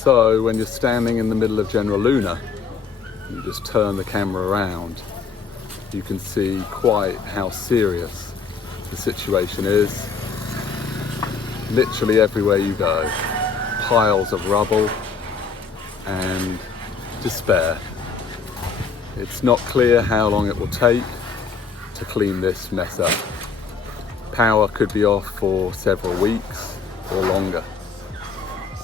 So when you're standing in the middle of General Luna, you just turn the camera around, you can see quite how serious the situation is. Literally everywhere you go, piles of rubble and despair. It's not clear how long it will take to clean this mess up. Power could be off for several weeks or longer.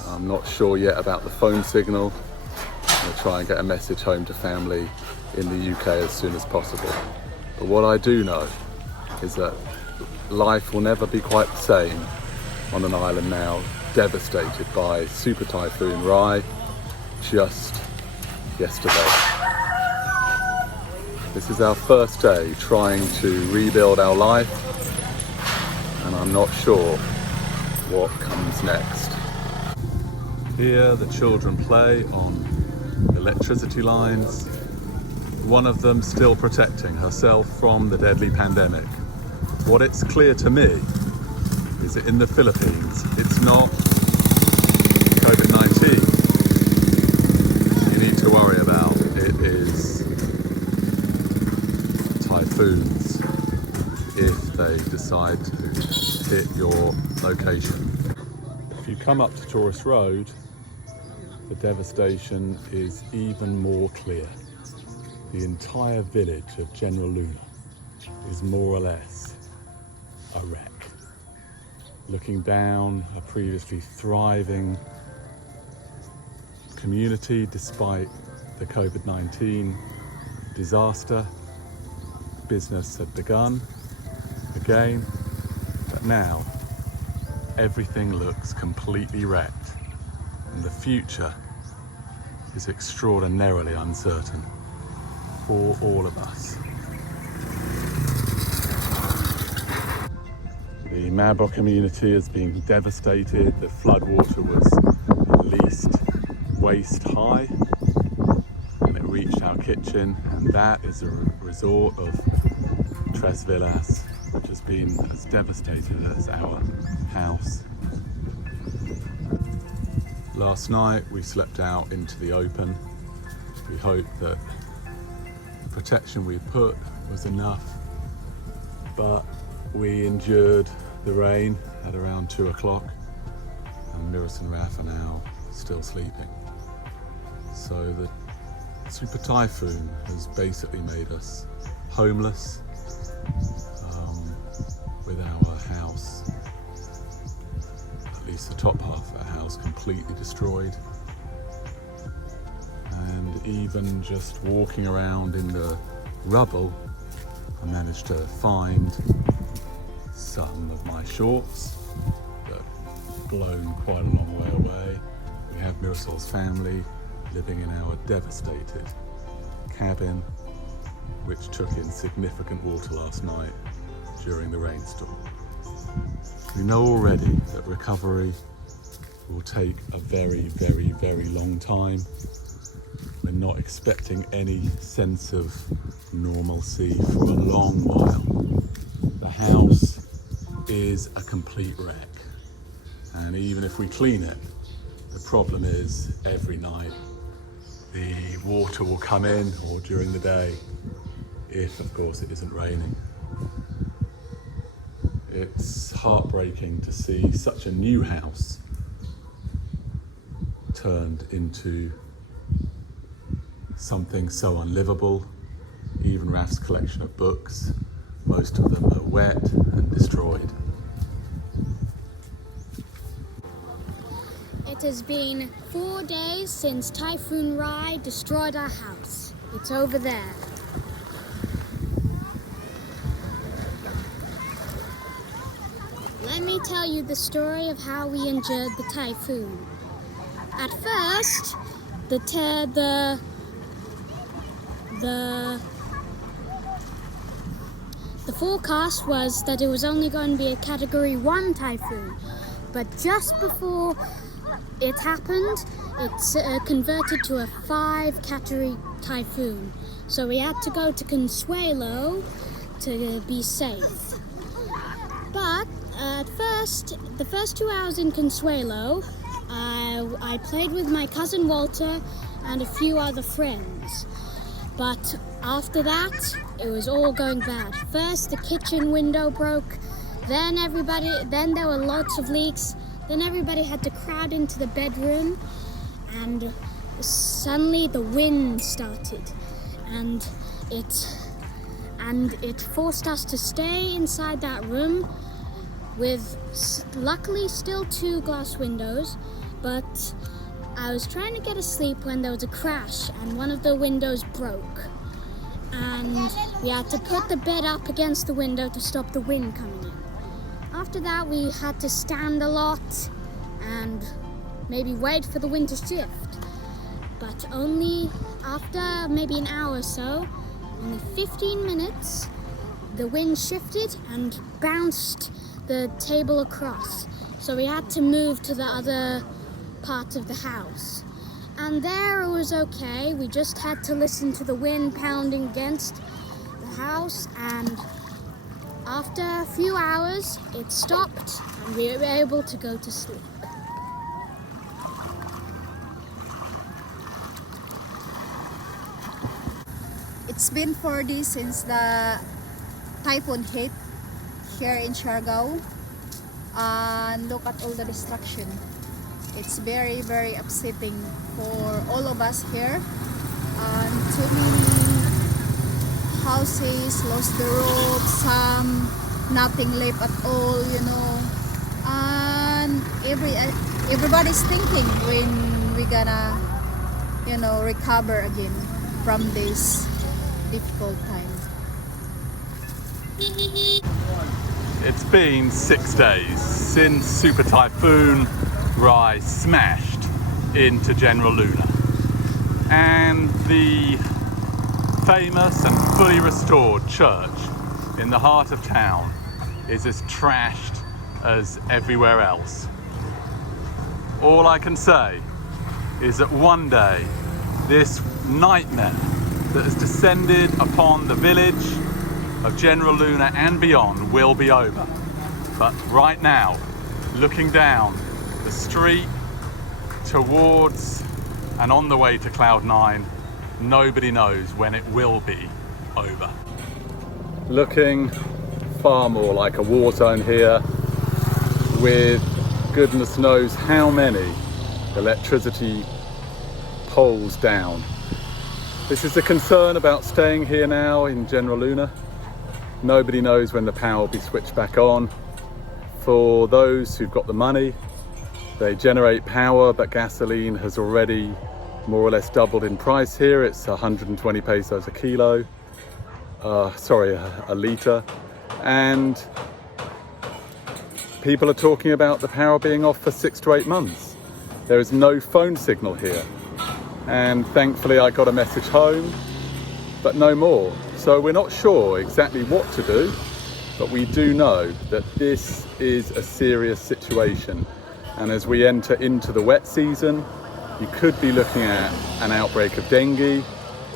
I'm not sure yet about the phone signal. I'm going to try and get a message home to family in the UK as soon as possible. But what I do know is that life will never be quite the same on an island now devastated by Super Typhoon Rai just yesterday. This is our first day trying to rebuild our life, and I'm not sure what comes next. Here the children play on electricity lines, one of them still protecting herself from the deadly pandemic. What it's clear to me is that in the Philippines, it's not COVID-19 you need to worry about. It is typhoons if they decide to hit your location. If you come up to Tourist Road, the devastation is even more clear. The entire village of General Luna is more or less a wreck. Looking down, a previously thriving community despite the COVID-19 disaster. Business had begun again, but now everything looks completely wrecked and the future is extraordinarily uncertain for all of us. The Mabro community has been devastated. The floodwater was at least waist high and it reached our kitchen, and that is a resort of Tres Villas, which has been as devastated as our house. Last night we slept out into the open. We hoped that the protection we put was enough, but we endured the rain at around 2 o'clock and Miras and Raf are now still sleeping. So the Super Typhoon has basically made us homeless, with our house, at least the top half of our house, completely destroyed. And even just walking around in the rubble, I managed to find some of my shorts that have blown quite a long way away. We have Mirasol's family living in our devastated cabin, which took in significant water last night during the rainstorm. We know already that recovery will take a very, very, very long time. We're not expecting any sense of normalcy for a long while. The house is a complete wreck, and even if we clean it, the problem is every night the water will come in, or during the day, if of course it isn't raining. It's heartbreaking to see such a new house turned into something so unlivable. Even Raf's collection of books, most of them are wet and destroyed. It has been 4 days since Typhoon Rai destroyed our house. It's over there. Let me tell you the story of how we endured the typhoon. At first, the forecast was that it was only going to be a Category 1 typhoon, but just before it happened, it's converted to a 5 Category typhoon. So we had to go to Consuelo to be safe. But at first, the first 2 hours in Consuelo, I played with my cousin Walter and a few other friends. But after that, it was all going bad. First, the kitchen window broke. Then there were lots of leaks. Then everybody had to crowd into the bedroom, and suddenly the wind started, and it forced us to stay inside that room with luckily still 2 glass windows. But I was trying to get asleep when there was a crash and one of the windows broke, and we had to put the bed up against the window to stop the wind coming in. After that, we had to stand a lot and maybe wait for the wind to shift. But only after maybe an hour or so, only 15 minutes, the wind shifted and bounced the table across. So we had to move to the other part of the house. And there it was okay. We just had to listen to the wind pounding against the house, and after a few hours, it stopped and we were able to go to sleep. It's been 4 days since the typhoon hit here in Siargao, and look at all the destruction. It's very, very upsetting for all of us here. Too many houses lost the roof, some nothing left at all, you know. And everybody's thinking when we're gonna, you know, recover again from this difficult time. It's been 6 days since Super Typhoon Rai smashed into General Luna, and the famous and fully restored church in the heart of town is as trashed as everywhere else. All I can say is that one day this nightmare that has descended upon the village of General Luna and beyond will be over. But right now, looking down the street towards and on the way to Cloud9, nobody knows when it will be over. Looking far more like a war zone here, with goodness knows how many electricity poles down. This is the concern about staying here now in General Luna. Nobody knows when the power will be switched back on. For those who've got the money, they generate power, but gasoline has already more or less doubled in price here. It's 120 pesos a kilo, a litre. And people are talking about the power being off for 6 to 8 months. There is no phone signal here. And thankfully I got a message home, but no more. So we're not sure exactly what to do, but we do know that this is a serious situation. And as we enter into the wet season, you could be looking at an outbreak of dengue.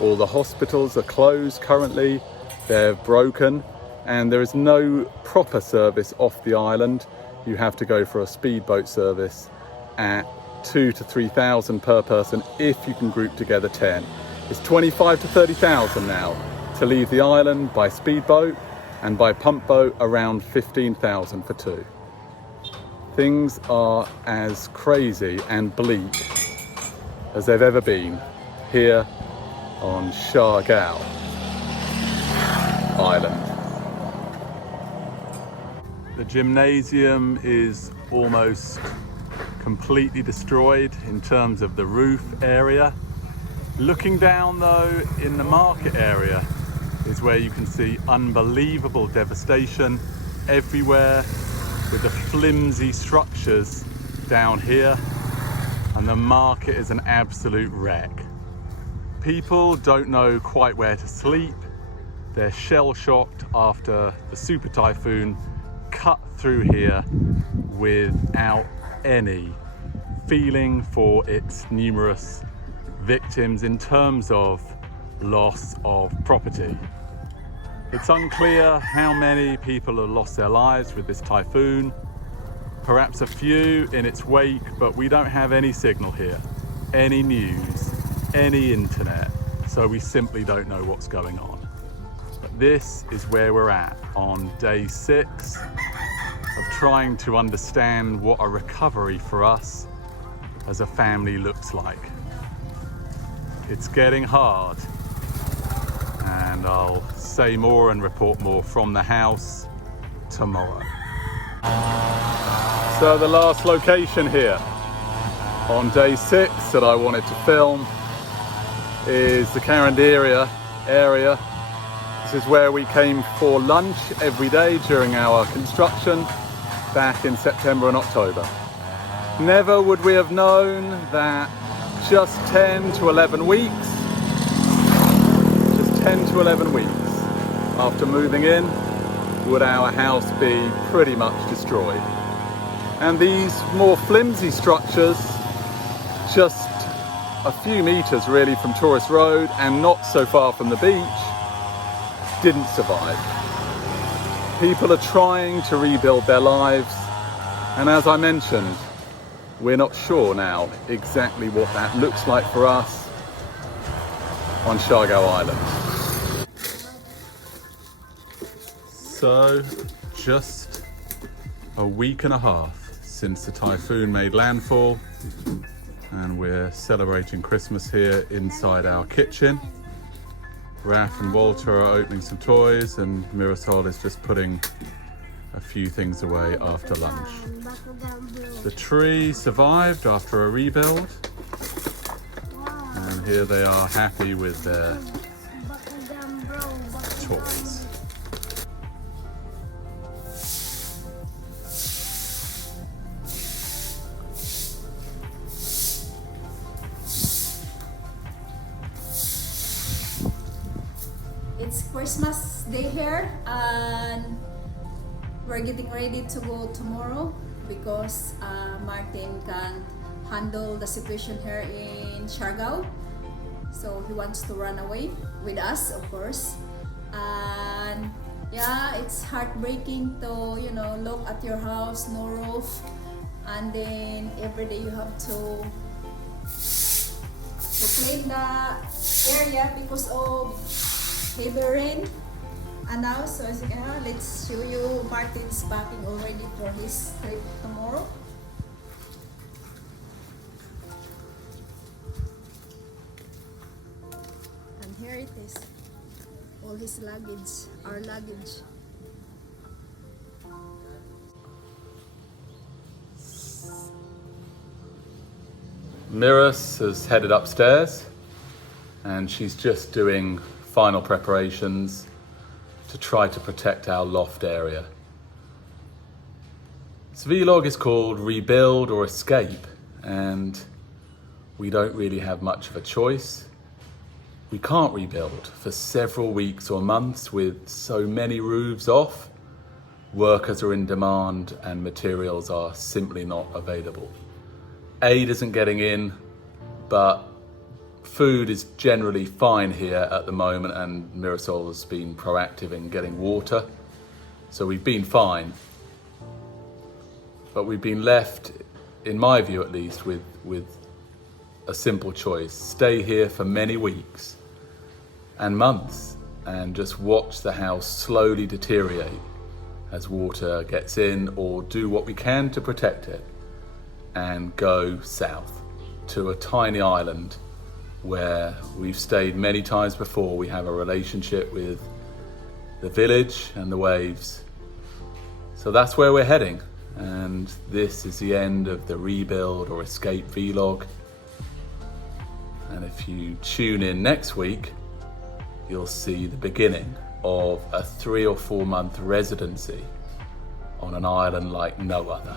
All the hospitals are closed currently, they're broken, and there is no proper service off the island. You have to go for a speedboat service at 2,000 to 3,000 per person if you can group together 10. It's 25 to 30,000 now to leave the island by speedboat, and by pump boat around 15,000 for 2. Things are as crazy and bleak as they've ever been here on Siargao Island. The gymnasium is almost completely destroyed in terms of the roof area. Looking down though in the market area is where you can see unbelievable devastation everywhere, with the flimsy structures down here, and the market is an absolute wreck. People don't know quite where to sleep. They're shell-shocked after the Super Typhoon cut through here without any feeling for its numerous victims in terms of loss of property. It's unclear how many people have lost their lives with this typhoon, perhaps a few in its wake, but we don't have any signal here, any news, any internet, so we simply don't know what's going on. But this is where we're at on day 6 of trying to understand what a recovery for us as a family looks like. It's getting hard, and I'll say more and report more from the house tomorrow. So the last location here on day 6 that I wanted to film is the Caranderia area. This is where we came for lunch every day during our construction back in September and October. Never would we have known that just 10 to 11 weeks after moving in would our house be pretty much destroyed. And these more flimsy structures, just a few meters really from Tourist Road and not so far from the beach, didn't survive. People are trying to rebuild their lives, and as I mentioned, we're not sure now exactly what that looks like for us on Siargao Island. So, just a week and a half since the typhoon made landfall, and we're celebrating Christmas here inside our kitchen. Raf and Walter are opening some toys, and Miras is just putting a few things away after lunch. The tree survived after a rebuild, and here they are happy with their toys. It's Christmas Day here, and we're getting ready to go tomorrow because Martin can't handle the situation here in Siargao, so he wants to run away with us, of course. And yeah, it's heartbreaking to look at your house, no roof, and then every day you have to clean the area because of heavy rain. And now, so as you can, let's show you Martin's packing already for his trip tomorrow. And here it is, all his luggage, our luggage. Miras has headed upstairs, and she's just doing final preparations to try to protect our loft area. This vlog is called Rebuild or Escape, and we don't really have much of a choice. We can't rebuild for several weeks or months with so many roofs off. Workers are in demand and materials are simply not available. Aid isn't getting in, but food is generally fine here at the moment, and Mirasol has been proactive in getting water, so we've been fine. But we've been left, in my view at least, with a simple choice: stay here for many weeks and months and just watch the house slowly deteriorate as water gets in, or do what we can to protect it and go south to a tiny island where we've stayed many times before. We have a relationship with the village and the waves. So that's where we're heading. And this is the end of the Rebuild or Escape vlog. And if you tune in next week, you'll see the beginning of a 3 or 4 month residency on an island like no other.